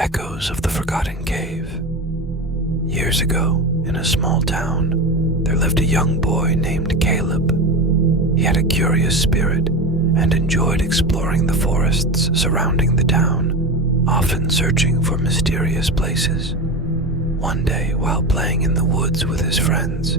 Echoes of the Forgotten Cave. Years ago, in a small town, there lived a young boy named Caleb. He had a curious spirit and enjoyed exploring the forests surrounding the town, often searching for mysterious places. One day, while playing in the woods with his friends,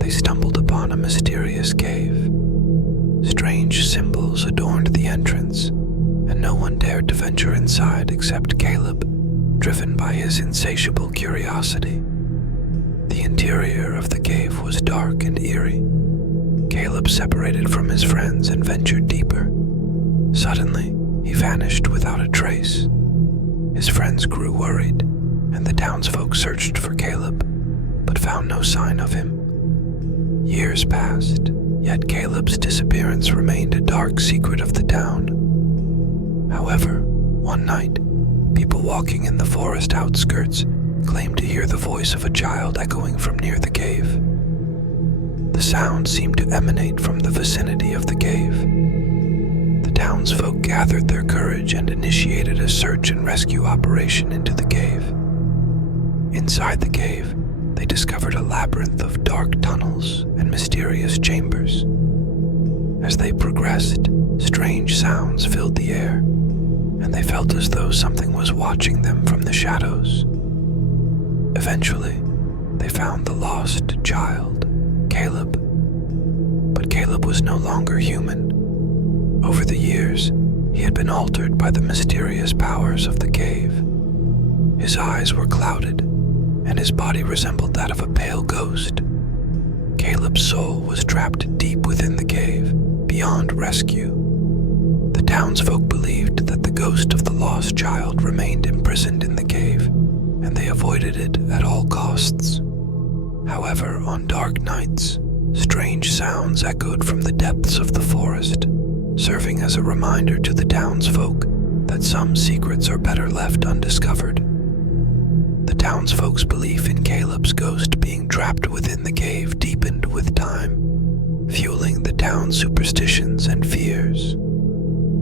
they stumbled upon a mysterious cave. Strange symbols adorned the entrance, and no one dared to venture inside except Caleb, driven by his insatiable curiosity. The interior of the cave was dark and eerie. Caleb separated from his friends and ventured deeper. Suddenly, he vanished without a trace. His friends grew worried, and the townsfolk searched for Caleb, but found no sign of him. Years passed, yet Caleb's disappearance remained a dark secret of the town. However, one night, people walking in the forest outskirts claimed to hear the voice of a child echoing from near the cave. The sound seemed to emanate from the vicinity of the cave. The townsfolk gathered their courage and initiated a search and rescue operation into the cave. Inside the cave, they discovered a labyrinth of dark tunnels and mysterious chambers. As they progressed, strange sounds filled the air, and they felt as though something was watching them from the shadows. Eventually, they found the lost child, Caleb. But Caleb was no longer human. Over the years, he had been altered by the mysterious powers of the cave. His eyes were clouded, and his body resembled that of a pale ghost. Caleb's soul was trapped deep within the cave, beyond rescue. The townsfolk believed that the ghost of the lost child remained imprisoned in the cave, and they avoided it at all costs. However, on dark nights, strange sounds echoed from the depths of the forest, serving as a reminder to the townsfolk that some secrets are better left undiscovered. The townsfolk's belief in Caleb's ghost being trapped within the cave deepened with time, fueling the town's superstitions and fears.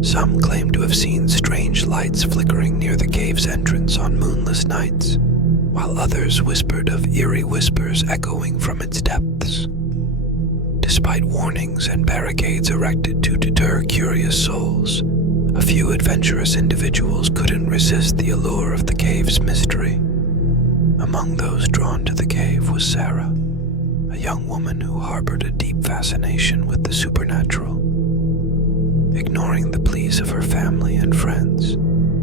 Some claimed to have seen strange lights flickering near the cave's entrance on moonless nights, while others whispered of eerie whispers echoing from its depths. Despite warnings and barricades erected to deter curious souls, a few adventurous individuals couldn't resist the allure of the cave's mystery. Among those drawn to the cave was Sarah, a young woman who harbored a deep fascination with the supernatural. Ignoring the pleas of her family and friends,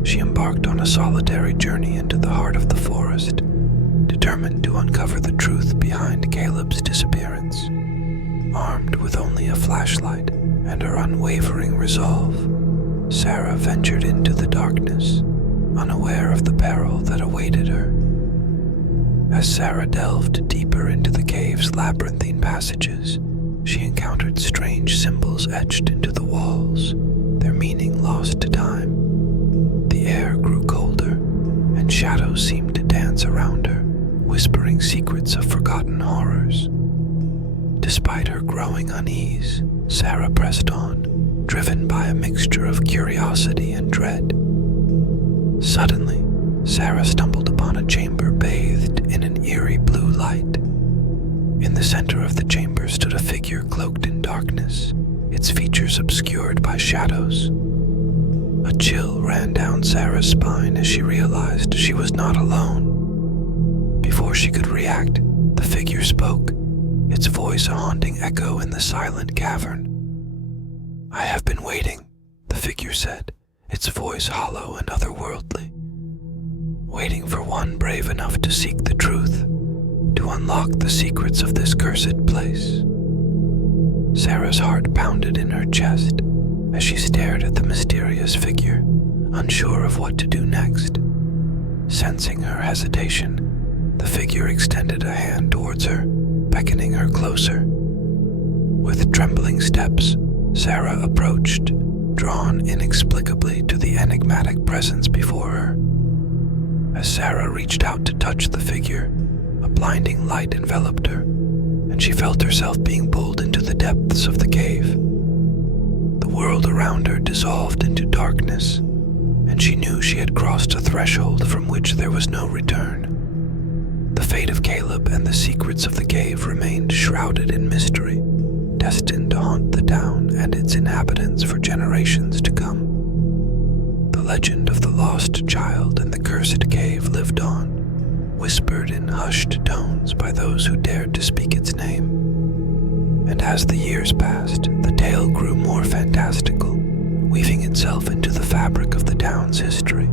she embarked on a solitary journey into the heart of the forest, determined to uncover the truth behind Caleb's disappearance. Armed with only a flashlight and her unwavering resolve, Sarah ventured into the darkness, unaware of the peril that awaited her. As Sarah delved deeper into the cave's labyrinthine passages, she encountered strange symbols etched into the walls, their meaning lost to time. The air grew colder, and shadows seemed to dance around her, whispering secrets of forgotten horrors. Despite her growing unease, Sarah pressed on, driven by a mixture of curiosity and dread. Suddenly, Sarah stumbled upon a chamber bathed in an eerie blue light. In the center of the chamber stood a figure cloaked in darkness, its features obscured by shadows. A chill ran down Sarah's spine as she realized she was not alone. Before she could react, the figure spoke, its voice a haunting echo in the silent cavern. "I have been waiting," the figure said, its voice hollow and otherworldly. "Waiting for one brave enough to seek the truth, to unlock the secrets of this cursed place." Sarah's heart pounded in her chest as she stared at the mysterious figure, unsure of what to do next. Sensing her hesitation, the figure extended a hand towards her, beckoning her closer. With trembling steps, Sarah approached, drawn inexplicably to the enigmatic presence before her. As Sarah reached out to touch the figure, a blinding light enveloped her, and she felt herself being pulled into the depths of the cave. The world around her dissolved into darkness, and she knew she had crossed a threshold threshold from which there was no return. The fate of Caleb and the secrets of the cave remained shrouded in mystery, destined to haunt the town and its inhabitants for generations to come. The legend of the lost child in the cursed cave lived on, whispered in hushed tones by those who dared to speak its name. And as the years passed, the tale grew more fantastical, weaving itself into the fabric of the town's history,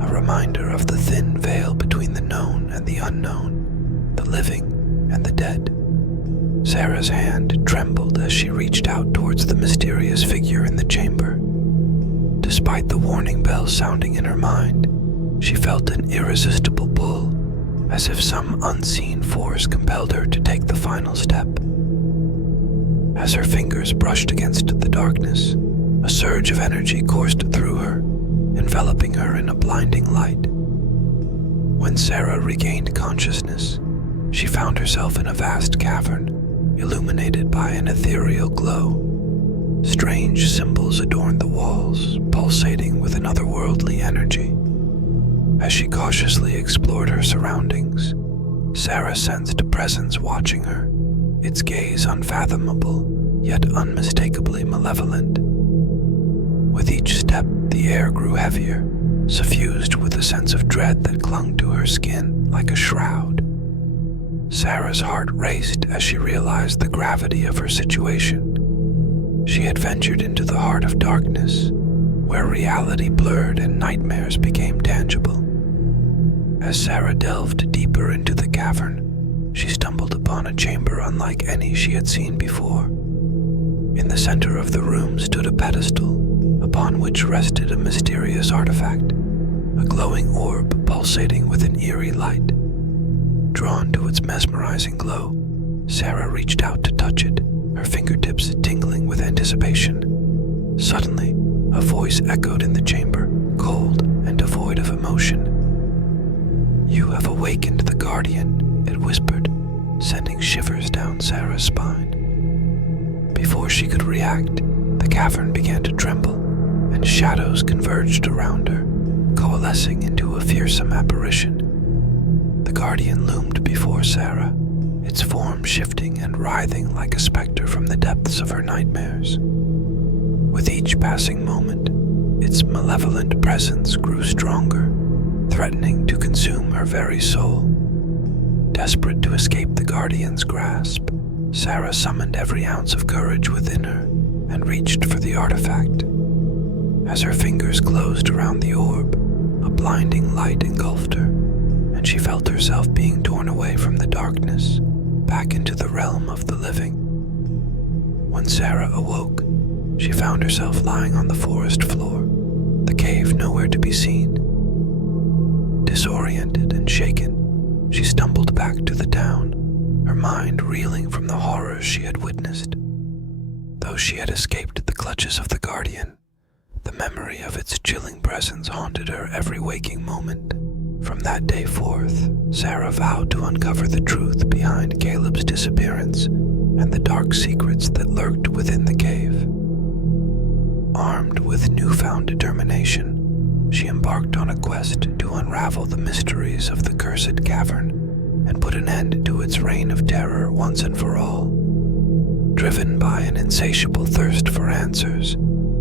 a reminder of the thin veil between the known and the unknown, the living and the dead. Sarah's hand trembled as she reached out towards the mysterious figure in the chamber. Despite the warning bell sounding in her mind, she felt an irresistible pull, as if some unseen force compelled her to take the final step. As her fingers brushed against the darkness, a surge of energy coursed through her, enveloping her in a blinding light. When Sarah regained consciousness, she found herself in a vast cavern, illuminated by an ethereal glow. Strange symbols adorned the walls, pulsating with an otherworldly energy. As she cautiously explored her surroundings, Sarah sensed a presence watching her, its gaze unfathomable, yet unmistakably malevolent. With each step, the air grew heavier, suffused with a sense of dread that clung to her skin like a shroud. Sarah's heart raced as she realized the gravity of her situation. She had ventured into the heart of darkness, where reality blurred and nightmares became tangible. As Sarah delved deeper into the cavern, she stumbled upon a chamber unlike any she had seen before. In the center of the room stood a pedestal, upon which rested a mysterious artifact, a glowing orb pulsating with an eerie light. Drawn to its mesmerizing glow, Sarah reached out to touch it, her fingertips tingling with anticipation. Suddenly, a voice echoed in the chamber, cold and devoid of emotion. "You have awakened the Guardian," it whispered, sending shivers down Sarah's spine. Before she could react, the cavern began to tremble, and shadows converged around her, coalescing into a fearsome apparition. The Guardian loomed before Sarah, its form shifting and writhing like a specter from the depths of her nightmares. With each passing moment, its malevolent presence grew stronger, threatening to consume her very soul. Desperate to escape the Guardian's grasp, Sarah summoned every ounce of courage within her and reached for the artifact. As her fingers closed around the orb, a blinding light engulfed her, and she felt herself being torn away from the darkness, back into the realm of the living. When Sarah awoke, she found herself lying on the forest floor, the cave nowhere to be seen. Disoriented and shaken, she stumbled back to the town, her mind reeling from the horrors she had witnessed. Though she had escaped the clutches of the Guardian, the memory of its chilling presence haunted her every waking moment. From that day forth, Sarah vowed to uncover the truth behind Caleb's disappearance and the dark secrets that lurked within the cave. Armed with newfound determination, she embarked on a quest to unravel the mysteries of the cursed cavern and put an end to its reign of terror once and for all. Driven by an insatiable thirst for answers,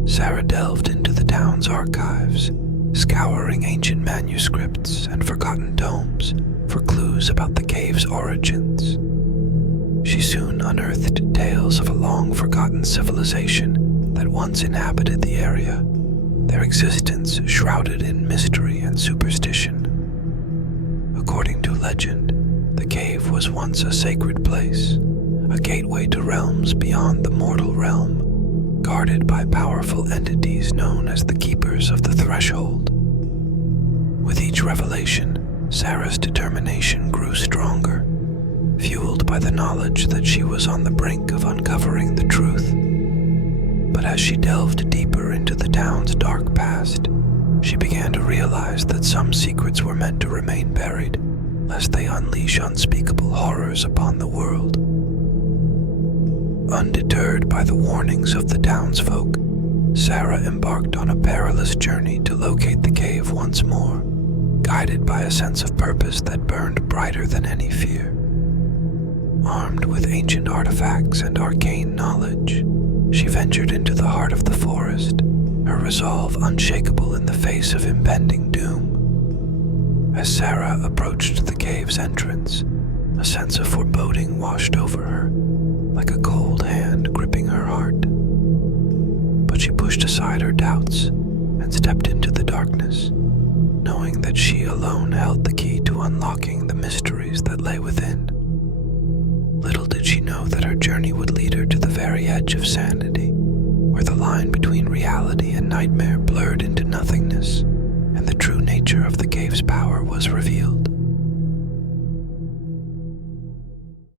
Sarah delved into the town's archives, scouring ancient manuscripts and forgotten tomes for clues about the cave's origins. She soon unearthed tales of a long-forgotten civilization that once inhabited the area, their existence shrouded in mystery and superstition. According to legend, the cave was once a sacred place, a gateway to realms beyond the mortal realm, guarded by powerful entities known as the Keepers of the Threshold. With each revelation, Sarah's determination grew stronger, fueled by the knowledge that she was on the brink of uncovering the truth. But as she delved deeper into the town's dark past, she began to realize that some secrets were meant to remain buried, lest they unleash unspeakable horrors upon the world. Undeterred by the warnings of the townsfolk, Sarah embarked on a perilous journey to locate the cave once more. guided by a sense of purpose that burned brighter than any fear. Armed with ancient artifacts and arcane knowledge, she ventured into the heart of the forest, her resolve unshakable in the face of impending doom. As Sarah approached the cave's entrance, a sense of foreboding washed over her, like a cold hand gripping her heart. But she pushed aside her doubts and stepped into the darkness, knowing that she alone held the key to unlocking the mysteries that lay within. Little did she know that her journey would lead her to the very edge of sanity, where the line between reality and nightmare blurred into nothingness, and the true nature of the cave's power was revealed.